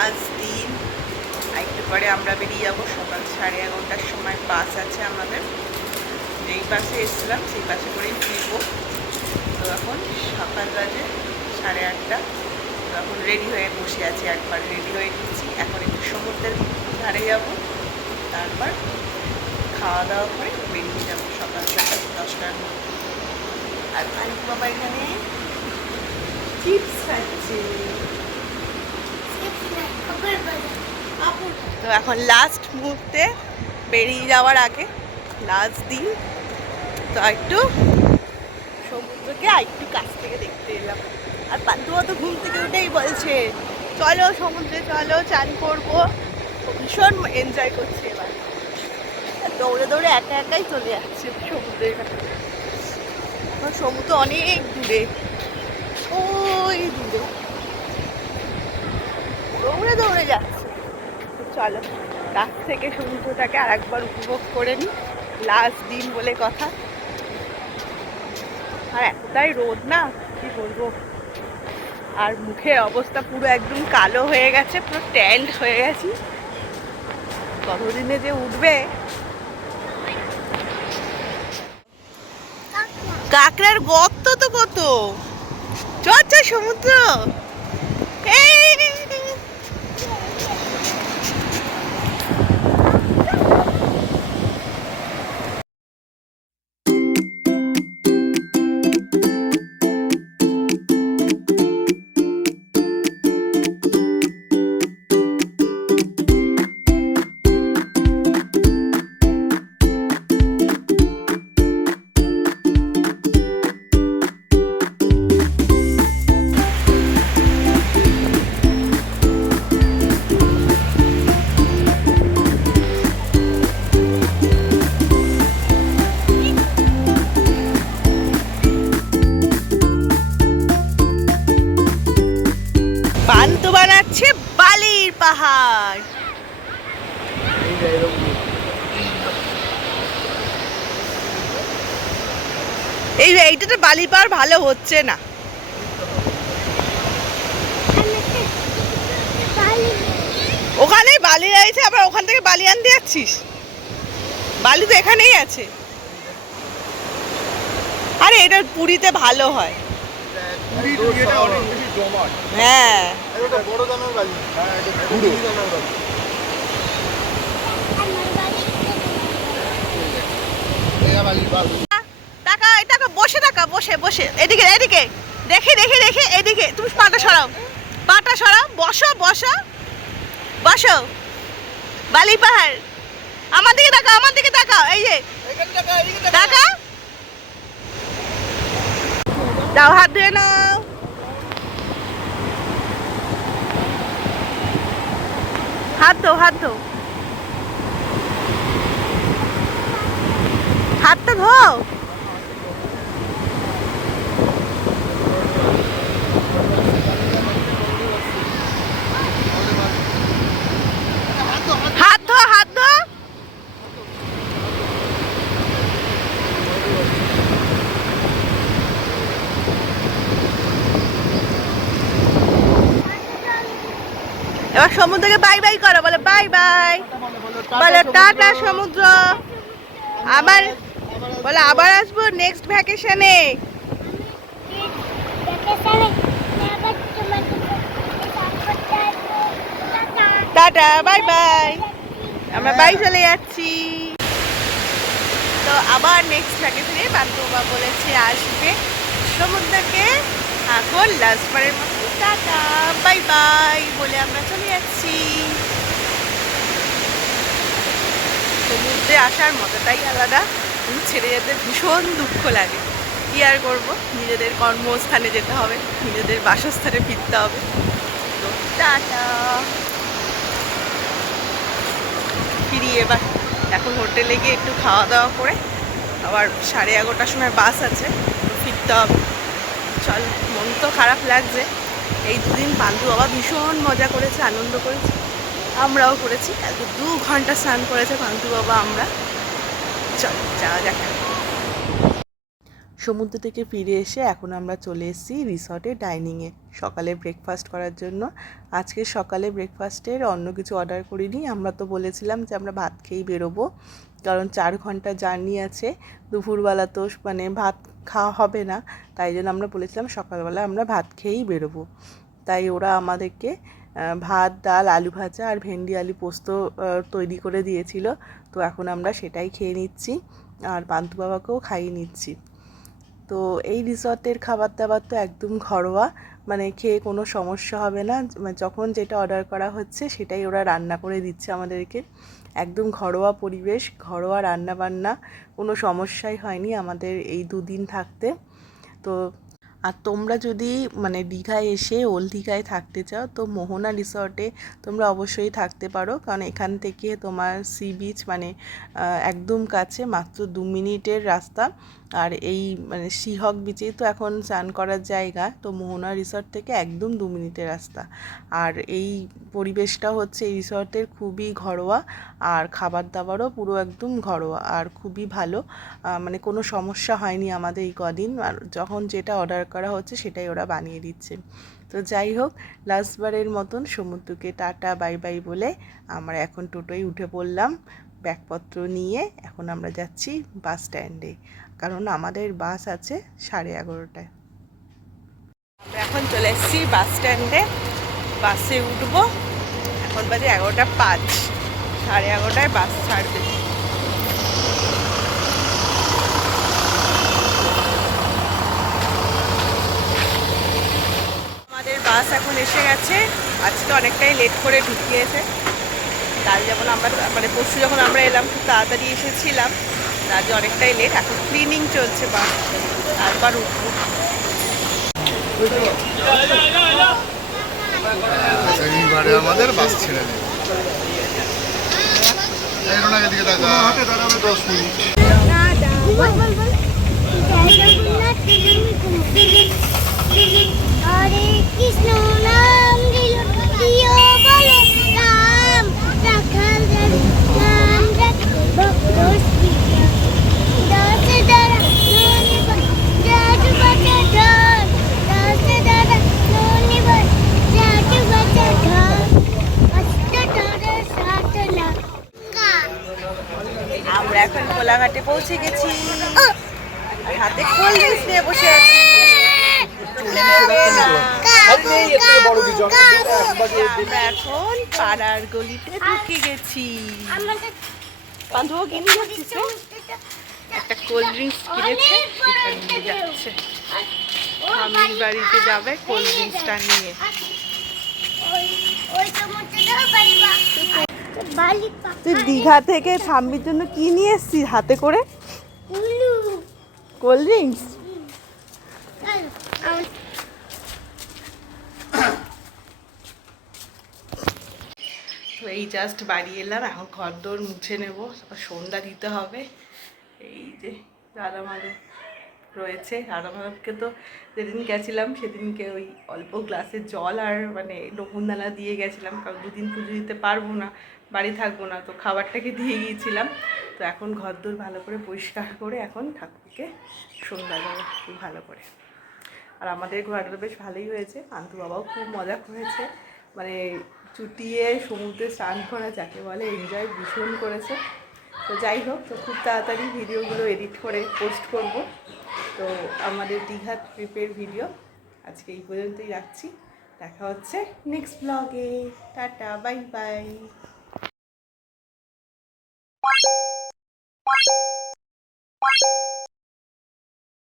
Last দিন একটু পরে আমরা বেরিয়ে যাব। সকাল সাড়ে এগারোটার সময় বাস আছে আমাদের। যেই বাসে এসেছিলাম, সেই বাসে করেই ফিরবো। তো এখন সকাল বাজে সাড়ে আটটা। তো এখন রেডি হয়ে বসে আছি, একবার রেডি হয়ে গেছি এখন একটু সমুদ্রের ধারে যাব। তারপর খাওয়া দাওয়া করে বেরিয়ে যাব সকাল সকাল দশটার মধ্যে। আর কালকে বাবা এখানে? চিপস খাচ্ছে। তো এখন লাস্ট মুহূর্তে বেরিয়ে যাওয়ার আগে লাস্ট দিন, তো একটু সমুদ্রকে আর একটু কাছ থেকে দেখতে এলাম। আর পান্তুয়া তো ঘুম থেকে উঠেই বলছে, চলো সমুদ্রে, চলো, চান করব। ভীষণ এনজয় করছে এবার। দৌড়ে দৌড়ে একা একাই চলে যাচ্ছে সমুদ্রের কাছে এখন সমুদ্র অনেক দূরে। ওই দূরে। দৌড়ে যাচ্ছে। চলো, কাছ থেকে সমুদ্রটাকে আর একবার উপভোগ করে নিই লাস্ট দিন বলে কথা। আর এতটাই রোদ না, কি বলব? আর মুখের অবস্থা পুরো একদম কালো হয়ে গেছে, পুরো ট্যান্ড হয়ে গেছি। কতদিনে যে উঠবে? কাঁকড়ার গর্ত তো কত? চল, সমুদ্র। এই পাহাড়। এই এইটাতে বালির পাহাড় ভালো হচ্ছে না। ওখানেই বালি রয়েছে আবার ওখান থেকে বালি আনতে যাচ্ছিস? বালি তো এখানেই আছে। আরে এটা পুরীতে ভালো হয়। হ্যাঁ। টাকা টাকা বসে টাকা বসে বসে। এদিকে এদিকে। দেখে দেখে দেখে এদিকে। তুমি পাটা সরাও। পাটা সরাও। বসো বসো। বসো। বালি পাহাড়। আমার দিকে তাকাও আমার দিকে তাকাও। এই যে। টাকা। দাও হাত ধুয়ে নাও। হাত ধো হাত ধো। হাতটা ধো হাত ধো হাত ধো এবার সমুদ্রকে বাই বাই করো, বলে বাই বাই বলে টাটা, সমুদ্র। আবার, বলে আবার আসব নেক্সট ভ্যাকেশনে টাটা বাই বাই আমরা বাই চলে যাচ্ছি। তো আবার নেক্সট ভ্যাকেশনে বান্ধবা বলেছে আসবে। সমুদ্রকে এখন লাস্টবারের মতো। টাটা, বাই বাই বলে আমরা চলে যাচ্ছি। সমুদ্রে আসার মজাটাই আলাদা ছেড়ে যেতে ভীষণ দুঃখ লাগে। কি আর করব? নিজেদের কর্মস্থানে যেতে হবে, নিজেদের বাসস্থানে ফিরতে হবে। তো টাটা। ফিরি এবার। এখন হোটেলে গিয়ে একটু খাওয়া দাওয়া করে, আবার সাড়ে এগারোটার সময় বাস আছে ফিরতে হবে। চল, মন তো খারাপ লাগছে। এই দুদিন পান্তু বাবা ভীষণ মজা করেছে, আনন্দ করেছে। আমরাও করেছি। কালকে দু ঘণ্টা স্নান করেছে পান্তু বাবা, আমরা। চল, যাওয়া যাক। সমুদ্র থেকে ফিরে এসে এখন আমরা চলে এসেছি রিসর্টে ডাইনিংয়ে। সকালে ব্রেকফাস্ট করার জন্য। আজকে সকালে ব্রেকফাস্টের অন্য কিছু অর্ডার করিনি। আমরা তো বলেছিলাম যে আমরা ভাত খেয়েই বেরোবো। কারণ চার ঘণ্টা জার্নি আছে। দুপুরবেলা তো মানে ভাত খাওয়া হবে না। তাই জন্য আমরা বলেছিলাম সকালবেলা আমরা ভাত খেয়েই বেরোবো। তাই ওরা আমাদেরকে ভাত, ডাল, আলু ভাজা আর ভেন্ডি, আলু পোস্ত তৈরি করে দিয়েছিল। তো এখন আমরা সেটাই খেয়ে নিচ্ছি আর পান্তু বাবাকেও খাইয়ে নিচ্ছি। তো এই রিসর্টের খাবার দাবার তো একদম ঘরোয়া মানে খেয়ে কোনো সমস্যা হবে না। মানে যখন যেটা অর্ডার করা হচ্ছে সেটাই ওরা রান্না করে দিচ্ছে আমাদেরকে। একদম ঘরোয়া পরিবেশ ঘরোয়া রান্নাবান্না কোনো সমস্যাই হয়নি আমাদের এই দুদিন থাকতে। তো আর তোমরা যদি মানে দীঘায় এসে ওল্ড দীঘায় থাকতে চাও, তো মোহনা রিসর্টে তোমরা অবশ্যই থাকতে পারো। কারণ এখান থেকে তোমার সি বিচ মানে একদম কাছে, মাত্র দু মিনিটের রাস্তা। আর এই মানে শিহক বিচেই তো এখন স্নান করার জায়গা, তো মোহনা রিসর্ট থেকে একদম দু মিনিটের রাস্তা। আর এই পরিবেশটা হচ্ছে এই রিসর্টের খুবই ঘরোয়া, আর খাবার দাবারও পুরো একদম ঘরোয়া, আর খুবই ভালো। মানে কোনো সমস্যা হয়নি আমাদের এই কদিন। আর যখন যেটা অর্ডার করা হচ্ছে, সেটাই ওরা বানিয়ে দিচ্ছে। তো যাই হোক লাস্টবারের মতন সমুদ্রকে টাটা, বাই বাই বলে আমরা এখন টোটোয় উঠে পড়লাম। ব্যাগপত্র নিয়ে এখন আমরা যাচ্ছি বাস স্ট্যান্ডে কারণ আমাদের বাস আছে সাড়ে এগারোটায়। এখন চলে এসেছি বাস স্ট্যান্ডে বাসে উঠবো, এখন বাজে এগারোটা পাঁচ। সাড়ে এগারোটায় বাস ছাড়বে আমাদের বাস এখন এসে গেছে। আজকে অনেকটাই লেট করে ঢুকিয়েছে। কাল যেমন আমরা মানে পরশু যখন আমরা এলাম, খুব তাড়াতাড়ি এসেছিলাম। আজ অনেকটাই লেট এখন ক্লিনিং চলছে বাস। তারপর উঠবো। আমাদের বাস ছেড়ে দেবে। এই রোনাকে দিকে দাঁড়াবে দশ মিনিট। কোলাঘাটে পৌঁছে গেছি। হাতে কোল্ড ড্রিঙ্কস নিয়ে বসে আছি। এখন পাড়ার গলিতে ঢুকে গেছি। বান্ধব একটা কোল্ড ড্রিঙ্কস কিনেছে নিয়ে যাচ্ছে। স্বামীর বাড়িতে যাবে কোল্ড ড্রিঙ্কসটা নিয়ে। তুই দীঘা থেকে স্বামীর জন্য কি নিয়ে এসছিস হাতে করে? Cold drinks? তো এই জাস্ট বাড়ি এলাম এখন ঘর দোর মুছে নেব। সন্ধ্যা দিতে হবে। এই যে দাদা মাধব রয়েছে। রাধা মাধবকে তো যেদিন গেছিলাম সেদিনকে ওই অল্প গ্লাসে জল আর মানে নকুনদানা দিয়ে গেছিলাম কারণ দুদিন পুজো দিতে পারব না। বাড়ি থাকব না, তো খাবারটাকে দিয়ে গিয়েছিলাম। তো এখন ঘর দোর ভালো করে পরিষ্কার করে এখন ঠাকুরকে সন্ধ্যা খুব ভালো করে। আর আমাদের ঘোরাটা বেশ ভালোই হয়েছে। পান্তু বাবাও খুব মজা করেছে। মানে চুটিয়ে সমুদ্রে স্নান করা যাকে বলে এনজয় ভীষণ করেছে। তো যাই হোক, তো খুব তাড়াতাড়ি ভিডিওগুলো এডিট করে পোস্ট করব। তো আমাদের দীঘা ট্রিপের ভিডিও আজকে এই পর্যন্তই রাখছি। দেখা হচ্ছে নেক্সট ব্লগে টাটা বাই বাই